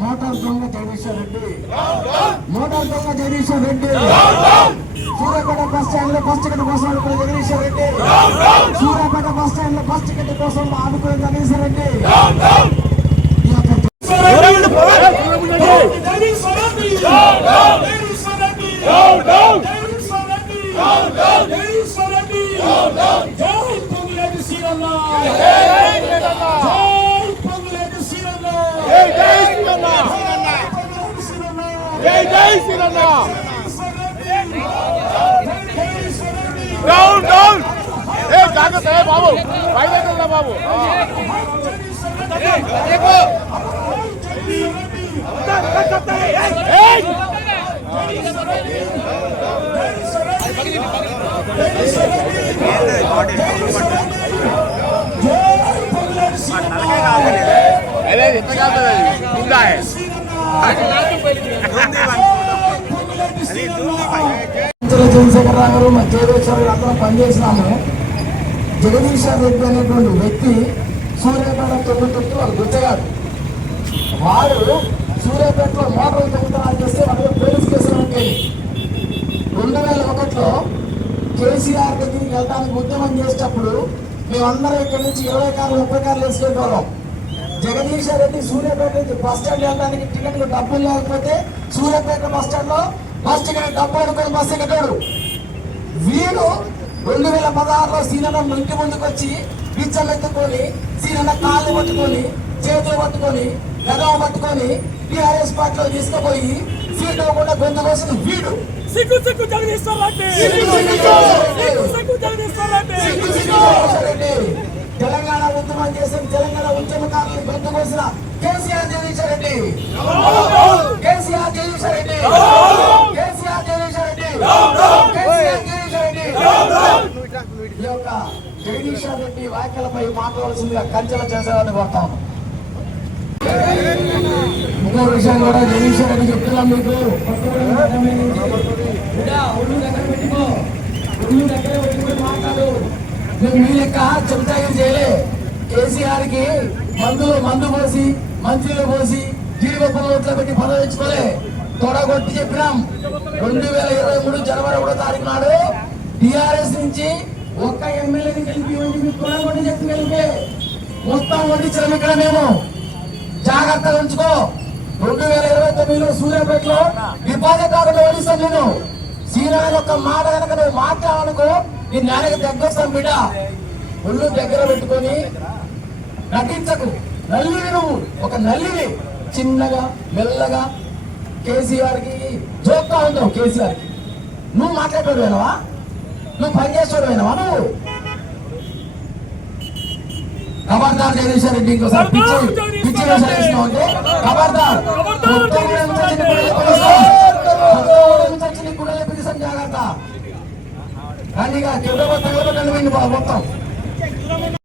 Motor దొంగ Jagadishwar Reddy, motor దొంగ Jagadishwar Reddy, Suryapet bus stand లో బస్ టికెట్ కోసం ఆడుకునే జగదీశ్వర్ రెడ్డి, సూర్యాపేట బస్ స్టాండ్ లో బస్ టికెట్ కోసం ఆడుకునే జగదీశ్వర్ రెడ్డి. జాగ్రత్త బాబు, బయట బాబు. చంద్రశేఖర్ రావు గారు, మా జగదీశ్వర్ గారు అందరం పనిచేసినాము. జగదీశ్వర్ రెడ్డి అనేటువంటి వ్యక్తి సూర్యాపేట తొమ్మిది వాళ్ళు గుర్తగాడు. వాడు సూర్యాపేటలో మోటార్లు తగ్గుతారని చేస్తే వాడు పోలీస్ కేసులు ఉంటాయి. 2001లో కేసీఆర్ దగ్గరికి వెళ్ళడానికి ఉద్యమం చేసేటప్పుడు మేమందరం ఇక్కడి నుంచి 20 కార్లు 30 కార్లు వేసుకెళ్ళిపోవడం. జగదీశ్వర్ రెడ్డి సూర్యాపేట నుంచి బస్ స్టాండ్ వెళ్ళడానికి టికెట్లు డబ్బులు లేకపోతే సూర్యాపేట బస్ స్టాండ్ లో బస్ టికెట్ డబ్బు అనుకుని బస్సు ఎక్కాడు. వీడు 2016లో సీనన్న ఇంటి ముందుకు వచ్చి పిచ్చలు ఎత్తుకొని సీనన్న కాళ్ళు పట్టుకొని చేతులు పట్టుకొని గదవ పట్టుకొని టీఆర్ఎస్ పార్టీలో తీసుకుపోయి సీట్ అవ్వకుండా గొంతు కోసం వీడు తెలంగాణ ఉద్యమం చేసిన తెలంగాణ ఉద్యమకారులు గొంతు కోసిన కేసీఆర్ జగదీశ్వర్ రెడ్డి, కేసీఆర్ జగదీశ్వర్ రెడ్డి, కేసీఆర్ జగదీశ్వర్ రెడ్డి, కేసీఆర్ జగదీశ్వర్ రెడ్డి. ఈ యొక్క జగదీశ్వర్ రెడ్డి వ్యాఖ్యలపై మాట్లాడాల్సిందిగా కంచెల చేసేవాడిని కోరుతాం. ఇంకో విషయం కూడా జగదీశ్వర్ రెడ్డి చెప్తున్నాం మీకు. మాట్లాడు, మేము మీ లెక్క చెప్తాయి చేయలే. కేసీఆర్ కి మందు పోసి మంత్రులు పోసి జీడిపప్పులు ఓట్ల పెట్టి పదవి తెచ్చుకోలే. తొడగొట్టి చెప్పినాం. 2023 జనవరి 1వ తారీఖు నాడు టీఆర్ఎస్ నుంచి ఒక్క ఎమ్మెల్యేని కలిపి తొడగొట్టి చెప్పి కలిపే మొత్తం వడ్డించడం ఇక్కడ మేము. జాగ్రత్తగా ఉంచుకో. 2029లో సూర్యాపేటలో డిపాజిట్ కాకుండా ఓడిస్తాం నేను. సీనాని ఒక్క మాట కనుక నువ్వు మాట్లాడాలనుకో ఈ నేలకు దగ్గొస్తాం బిడ్డ. ఒళ్ళు దగ్గర పెట్టుకొని నటించకు. నల్లివి నువ్వు, ఒక నల్లివి. చిన్నగా మెల్లగా కేసీఆర్ కి జోక్తా ఉన్నావు. కేసీఆర్ కి నువ్వు మాట్లాడేవాడు అయినవా? నువ్వు పనిచేసేవాడు అయినవా? నువ్వు ఖబర్దార్ జగదీశ్వర్ రెడ్డి, ఇంకోసారి పిచ్చి వేసినావు అంటే ఖబర్దార్. జాగ్రత్త. కానీ ఇక మొత్తం